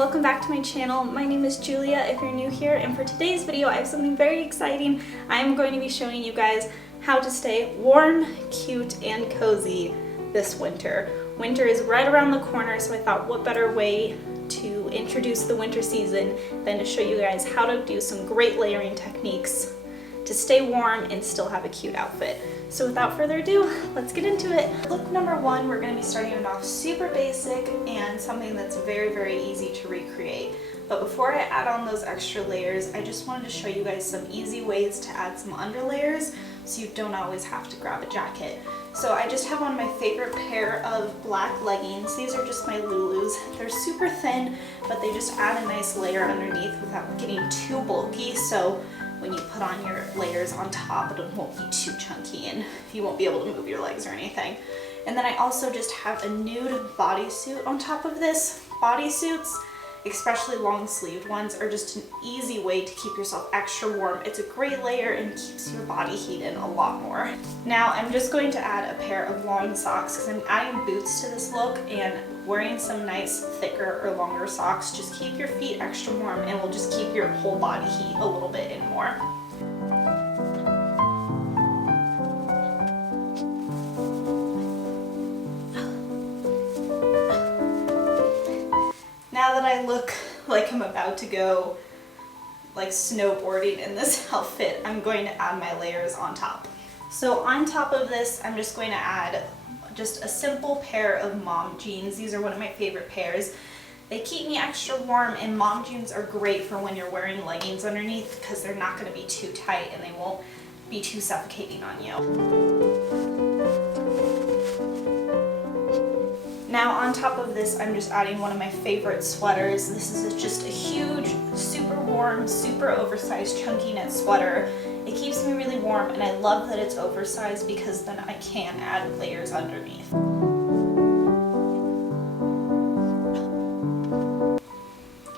welcome back to my channel. My name is Julia if you're new here, and for today's video I have something very exciting. I am going to be showing you guys how to stay warm, cute, and cozy this winter. Winter is right around the corner, so I thought what better way to introduce the winter season than to show you guys how to do some great layering techniques to stay warm and still have a cute outfit. So without further ado, let's get into it. Look number one, we're going to be starting it off super basic and something that's very, very easy to recreate. But before I add on those extra layers, I just wanted to show you guys some easy ways to add some underlayers so you don't always have to grab a jacket. So I just have on my favorite pair of black leggings. These are just my Lulus. They're super thin, but they just add a nice layer underneath without getting too bulky. So when you put on your layers on top, it won't be too chunky and you won't be able to move your legs or anything. And then I also just have a nude bodysuit on top of this. Bodysuits, especially long sleeved ones, are just an easy way to keep yourself extra warm. It's a great layer and keeps your body heat in a lot more. Now I'm just going to add a pair of long socks because I'm adding boots to this look, and wearing some nice thicker or longer socks just keep your feet extra warm and will just keep your whole body heat a little bit in more. Now that I look like I'm about to go like snowboarding in this outfit, I'm going to add my layers on top. So on top of this, I'm just going to add just a simple pair of mom jeans. These are one of my favorite pairs. They keep me extra warm, and mom jeans are great for when you're wearing leggings underneath because they're not going to be too tight and they won't be too suffocating on you. Now on top of this, I'm just adding one of my favorite sweaters. This is just a huge, super warm, super oversized chunky knit sweater. It keeps me really warm, and I love that it's oversized because then I can add layers underneath.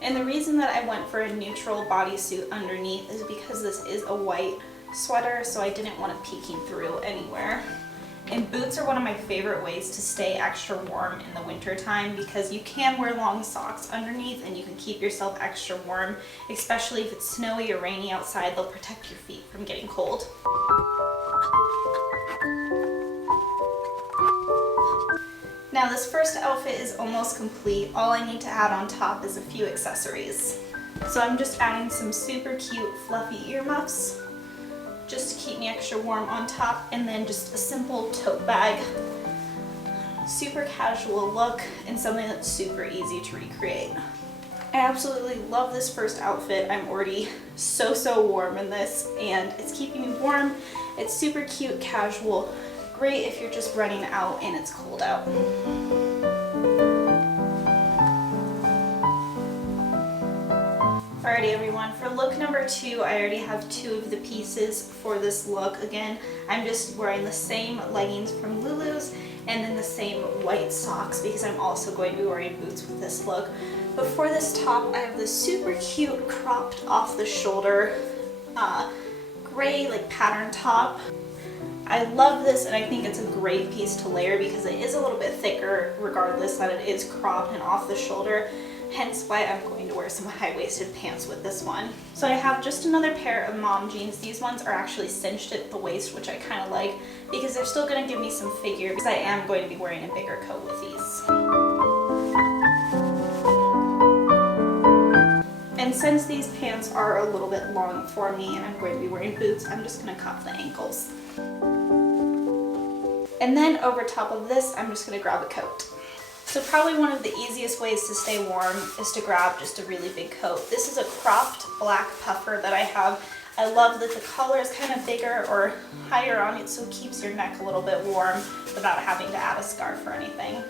And the reason that I went for a neutral bodysuit underneath is because this is a white sweater, so I didn't want it peeking through anywhere. And boots are one of my favorite ways to stay extra warm in the winter time because you can wear long socks underneath and you can keep yourself extra warm, especially if it's snowy or rainy outside. They'll protect your feet from getting cold. Now this first outfit is almost complete. All I need to add on top is a few accessories. So I'm just adding some super cute fluffy earmuffs just to keep me extra warm on top, and then just a simple tote bag. Super casual look and something that's super easy to recreate. I absolutely love this first outfit. I'm already so warm in this, and it's keeping me warm. It's super cute, casual, great if you're just running out and it's cold out. Alrighty everyone, for look number two, I already have two of the pieces for this look. Again, I'm just wearing the same leggings from Lulu's and then the same white socks because I'm also going to be wearing boots with this look. But for this top, I have this super cute cropped off the shoulder gray like pattern top. I love this, and I think it's a great piece to layer because it is a little bit thicker regardless that it is cropped and off the shoulder. Hence why I'm going to wear some high-waisted pants with this one. So I have just another pair of mom jeans. These ones are actually cinched at the waist, which I kind of like because they're still going to give me some figure because I am going to be wearing a bigger coat with these. And since these pants are a little bit long for me and I'm going to be wearing boots, I'm just going to cuff the ankles. And then over top of this, I'm just going to grab a coat. So probably one of the easiest ways to stay warm is to grab just a really big coat. This is a cropped black puffer that I have. I love that the collar is kind of bigger or higher on it, so it keeps your neck a little bit warm without having to add a scarf or anything.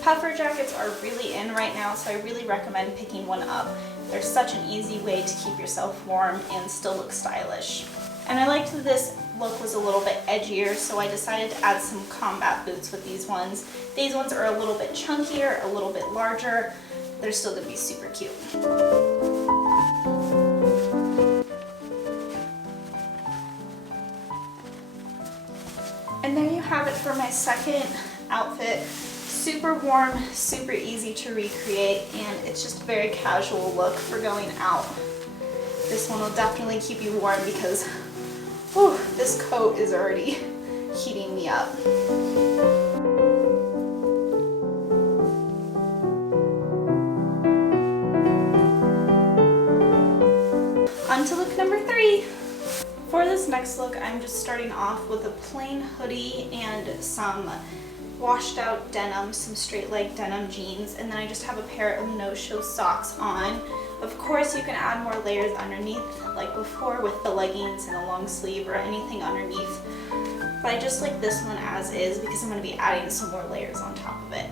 Puffer jackets are really in right now, so I really recommend picking one up. They're such an easy way to keep yourself warm and still look stylish. And I liked that this look was a little bit edgier, so I decided to add some combat boots with these ones. These ones are a little bit chunkier, a little bit larger. They're still going to be super cute. And there you have it for my second outfit. Super warm, super easy to recreate, and it's just a very casual look for going out. This one will definitely keep you warm because whew, this coat is already heating me up. On to look number 3. For this next look, I'm just starting off with a plain hoodie and some washed out denim, some straight leg denim jeans, and then I just have a pair of no-show socks on. Of course, you can add more layers underneath like before with the leggings and a long sleeve or anything underneath, but I just like this one as is because I'm going to be adding some more layers on top of it.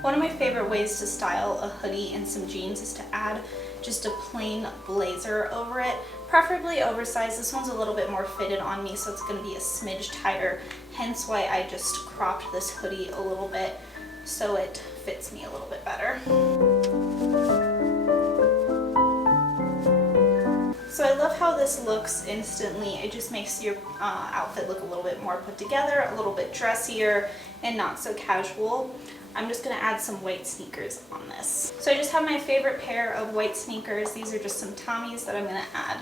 One of my favorite ways to style a hoodie and some jeans is to add just a plain blazer over it, preferably oversized. This one's a little bit more fitted on me, so it's going to be a smidge tighter, hence why I just cropped this hoodie a little bit so it fits me a little bit better. So I love how this looks instantly. It just makes your outfit look a little bit more put together, a little bit dressier, and not so casual. I'm just going to add some white sneakers on this. So I just have my favorite pair of white sneakers. These are just some Tommies that I'm going to add.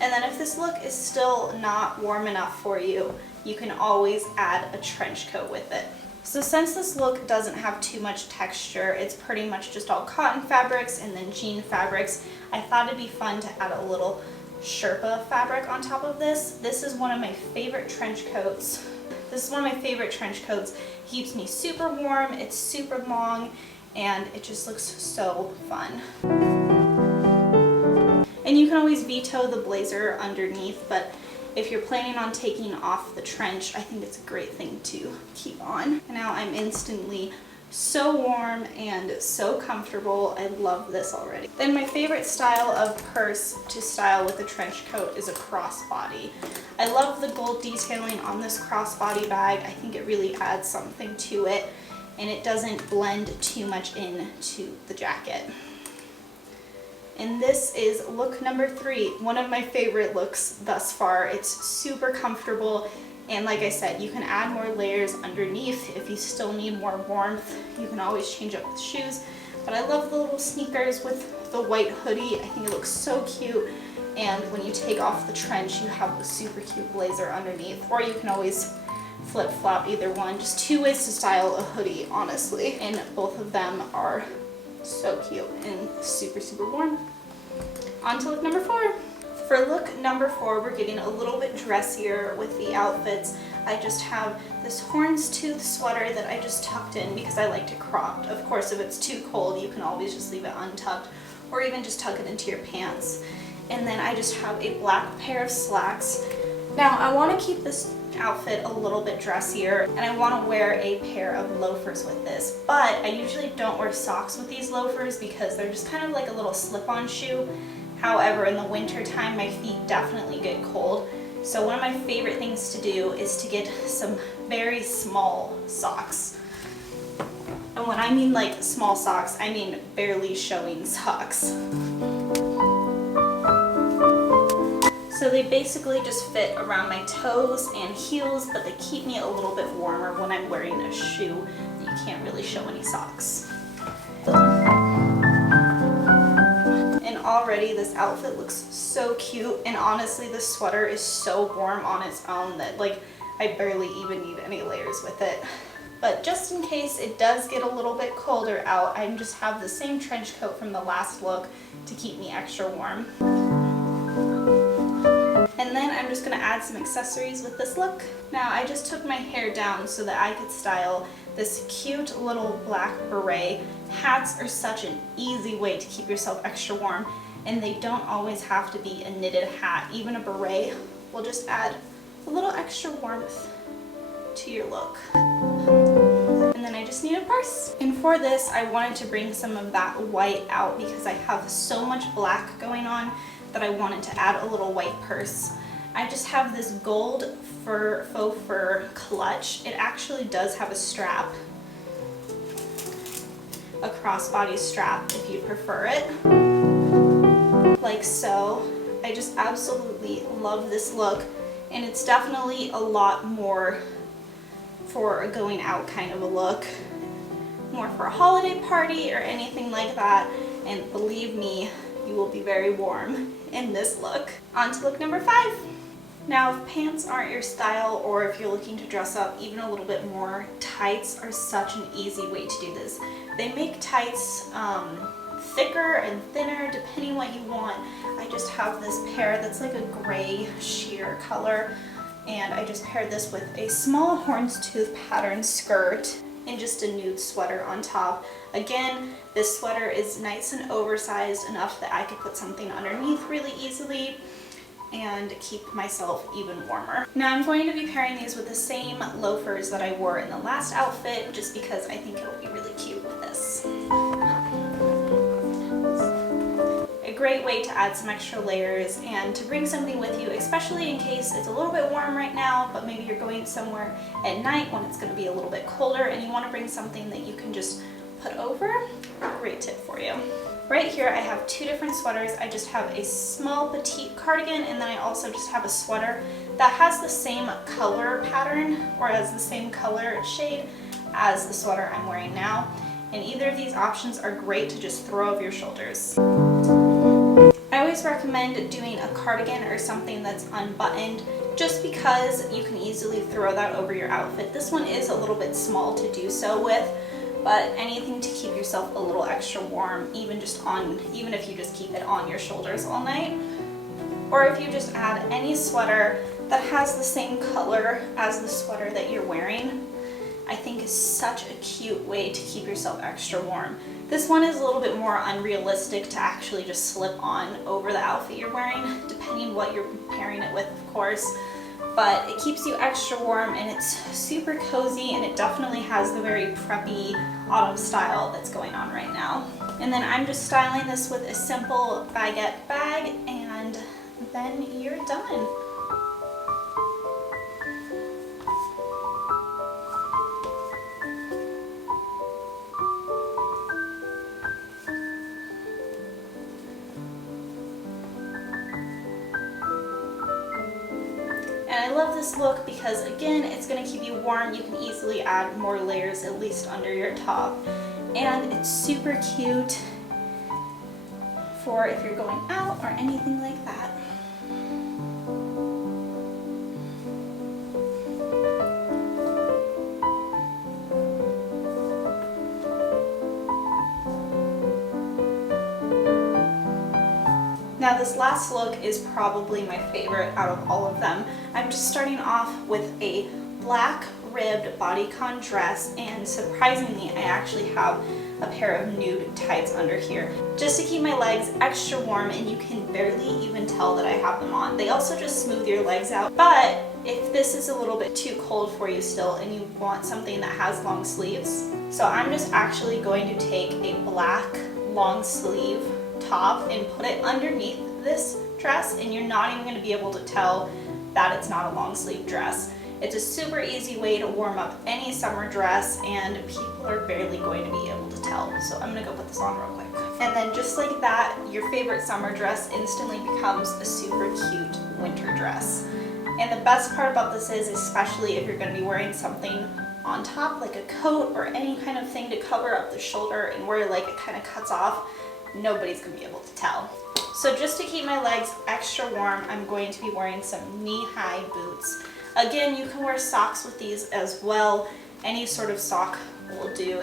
And then if this look is still not warm enough for you, you can always add a trench coat with it. So since this look doesn't have too much texture, it's pretty much just all cotton fabrics and then jean fabrics, I thought it'd be fun to add a little Sherpa fabric on top of this. This is one of my favorite trench coats. This is one of my favorite trench coats. It keeps me super warm, it's super long, and it just looks so fun. And you can always veto the blazer underneath, but if you're planning on taking off the trench, I think it's a great thing to keep on. And now I'm instantly so warm and so comfortable. I love this already. Then my favorite style of purse to style with a trench coat is a crossbody. I love the gold detailing on this crossbody bag. I think it really adds something to it, and it doesn't blend too much into the jacket. And this is look number 3, one of my favorite looks thus far. It's super comfortable, and like I said, you can add more layers underneath if you still need more warmth. You can always change up the shoes, but I love the little sneakers with the white hoodie. I think it looks so cute, and when you take off the trench, you have the super cute blazer underneath, or you can always flip-flop either one. Just 2 ways to style a hoodie, honestly, and both of them are so cute and super, super warm. On to look number 4. For look number 4, we're getting a little bit dressier with the outfits. I just have this houndstooth sweater that I just tucked in because I like to crop. Of course, if it's too cold, you can always just leave it untucked or even just tuck it into your pants. And then I just have a black pair of slacks. Now, I want to keep this outfit a little bit dressier, and I want to wear a pair of loafers with this, but I usually don't wear socks with these loafers because they're just kind of like a little slip-on shoe. However, in the winter time, my feet definitely get cold, so one of my favorite things to do is to get some very small socks. And when I mean like small socks, I mean barely showing socks. So they basically just fit around my toes and heels, but they keep me a little bit warmer when I'm wearing a shoe that you can't really show any socks. And already this outfit looks so cute, and honestly this sweater is so warm on its own that like I barely even need any layers with it. But just in case it does get a little bit colder out, I just have the same trench coat from the last look to keep me extra warm. And then I'm just going to add some accessories with this look. Now I just took my hair down so that I could style this cute little black beret. Hats are such an easy way to keep yourself extra warm, and they don't always have to be a knitted hat. Even a beret will just add a little extra warmth to your look. And then I just need a purse. And for this, I wanted to bring some of that white out because I have so much black going on that I wanted to add a little white purse. I just have this gold faux fur clutch. It actually does have a strap, a crossbody strap if you prefer it, like so. I just absolutely love this look, and it's definitely a lot more for a going out kind of a look, more for a holiday party or anything like that. And believe me, you will be very warm in this look. On to look number 5. Now, if pants aren't your style, or if you're looking to dress up even a little bit more, tights are such an easy way to do this. They make tights thicker and thinner depending what you want. I just have this pair that's like a gray sheer color, and I just paired this with a small houndstooth pattern skirt and just a nude sweater on top. Again, this sweater is nice and oversized enough that I could put something underneath really easily and keep myself even warmer. Now I'm going to be pairing these with the same loafers that I wore in the last outfit, just because I think it'll be really cute with this. A great way to add some extra layers and to bring something with you, especially in case it's a little bit warm right now, but maybe you're going somewhere at night when it's going to be a little bit colder and you want to bring something that you can just put over. Great tip for you. Right here I have 2 different sweaters. I just have a small petite cardigan, and then I also just have a sweater that has the same color pattern, or has the same color shade as the sweater I'm wearing now. And either of these options are great to just throw over your shoulders. I always recommend doing a cardigan or something that's unbuttoned, just because you can easily throw that over your outfit. This one is a little bit small to do so with, but anything to keep yourself a little extra warm, even if you just keep it on your shoulders all night. Or if you just add any sweater that has the same color as the sweater that you're wearing, I think is such a cute way to keep yourself extra warm. This one is a little bit more unrealistic to actually just slip on over the outfit you're wearing, depending what you're pairing it with, of course. But it keeps you extra warm, and it's super cozy, and it definitely has the very preppy autumn style that's going on right now. And then I'm just styling this with a simple baguette bag, and then you're done. And I love this look because, again, it's going to keep you warm. You can easily add more layers, at least under your top. And it's super cute for if you're going out or anything like that. Now this last look is probably my favorite out of all of them. I'm just starting off with a black ribbed bodycon dress, and surprisingly I actually have a pair of nude tights under here just to keep my legs extra warm, and you can barely even tell that I have them on. They also just smooth your legs out, but if this is a little bit too cold for you still and you want something that has long sleeves, so I'm just actually going to take a black long sleeve top and put it underneath this dress, and you're not even going to be able to tell that it's not a long sleeve dress. It's a super easy way to warm up any summer dress, and people are barely going to be able to tell. So I'm going to go put this on real quick. And then just like that, your favorite summer dress instantly becomes a super cute winter dress. And the best part about this is, especially if you're going to be wearing something on top like a coat or any kind of thing to cover up the shoulder and where like it kind of cuts off, nobody's going to be able to tell. So just to keep my legs extra warm, I'm going to be wearing some knee-high boots. Again, you can wear socks with these as well. Any sort of sock will do.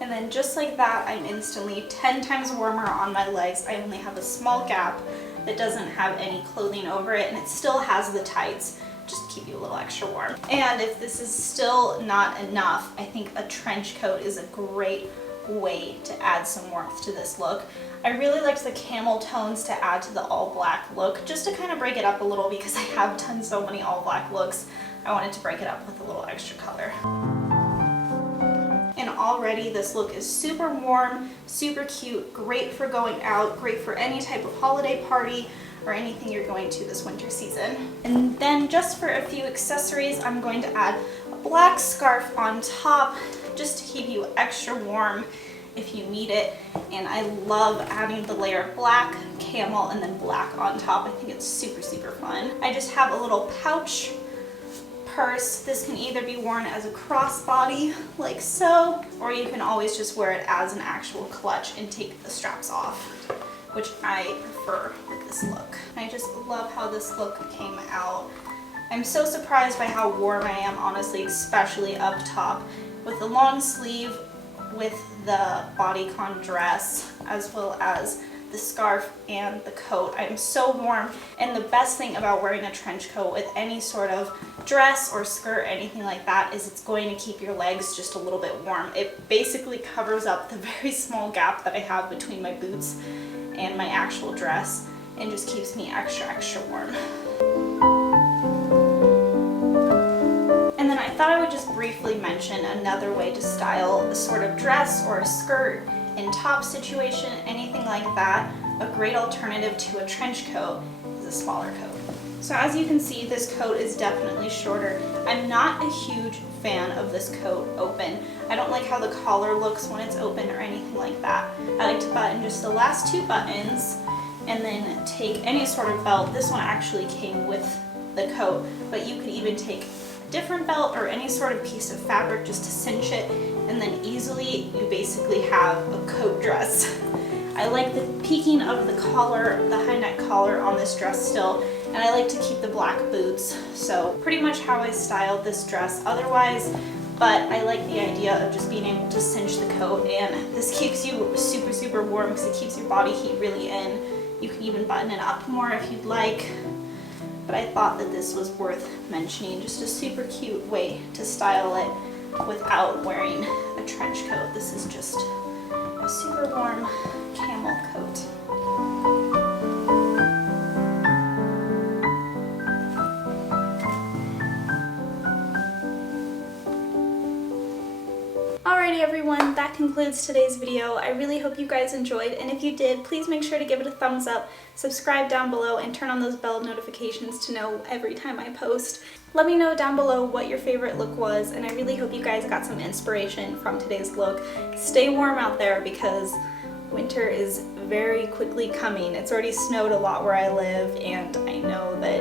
And then just like that, I'm instantly 10 times warmer on my legs. I only have a small gap that doesn't have any clothing over it, and it still has the tights just to keep you a little extra warm. And if this is still not enough, I think a trench coat is a great way to add some warmth to this look. I really liked the camel tones to add to the all black look, just to kind of break it up a little, because I have done so many all black looks. I wanted to break it up with a little extra color. And already this look is super warm, super cute, great for going out, great for any type of holiday party or anything you're going to this winter season. And then just for a few accessories, I'm going to add a black scarf on top just to keep you extra warm. if you need it. And I love adding the layer of black, camel, and then black on top. I think it's super, super fun. I just have a little pouch purse. This can either be worn as a crossbody like so, or you can always just wear it as an actual clutch and take the straps off, which I prefer with this look. I just love how this look came out. I'm so surprised by how warm I am, honestly, especially up top. With the long sleeve, with the bodycon dress, as well as the scarf and the coat, I'm so warm. And the best thing about wearing a trench coat with any sort of dress or skirt, anything like that, is it's going to keep your legs just a little bit warm. It basically covers up the very small gap that I have between my boots and my actual dress, and just keeps me extra, extra warm. And then I thought I would just briefly mention another way to style a sort of dress or a skirt in top situation, anything like that. A great alternative to a trench coat is a smaller coat. So as you can see, this coat is definitely shorter. I'm not a huge fan of this coat open. I don't like how the collar looks when it's open or anything like that. I like to button just the last 2 buttons and then take any sort of belt. This one actually came with the coat, but you could even take a different belt or any sort of piece of fabric just to cinch it, and then easily you basically have a coat dress. I like the peaking of the collar, the high neck collar on this dress still, and I like to keep the black boots. So pretty much how I styled this dress otherwise, but I like the idea of just being able to cinch the coat, and this keeps you super, super warm because it keeps your body heat really in. You can even button it up more if you'd like, but I thought that this was worth mentioning. Just a super cute way to style it without wearing a trench coat. This is just a super warm camel coat. Alrighty everyone, that concludes today's video. I really hope you guys enjoyed, and if you did, please make sure to give it a thumbs up, subscribe down below, and turn on those bell notifications to know every time I post. Let me know down below what your favorite look was, and I really hope you guys got some inspiration from today's look. Stay warm out there because winter is very quickly coming. It's already snowed a lot where I live, and I know that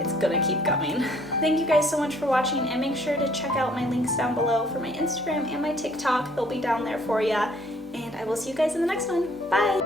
it's gonna keep coming. Thank you guys so much for watching, and make sure to check out my links down below for my Instagram and my TikTok. They'll be down there for ya, and I will see you guys in the next one. Bye!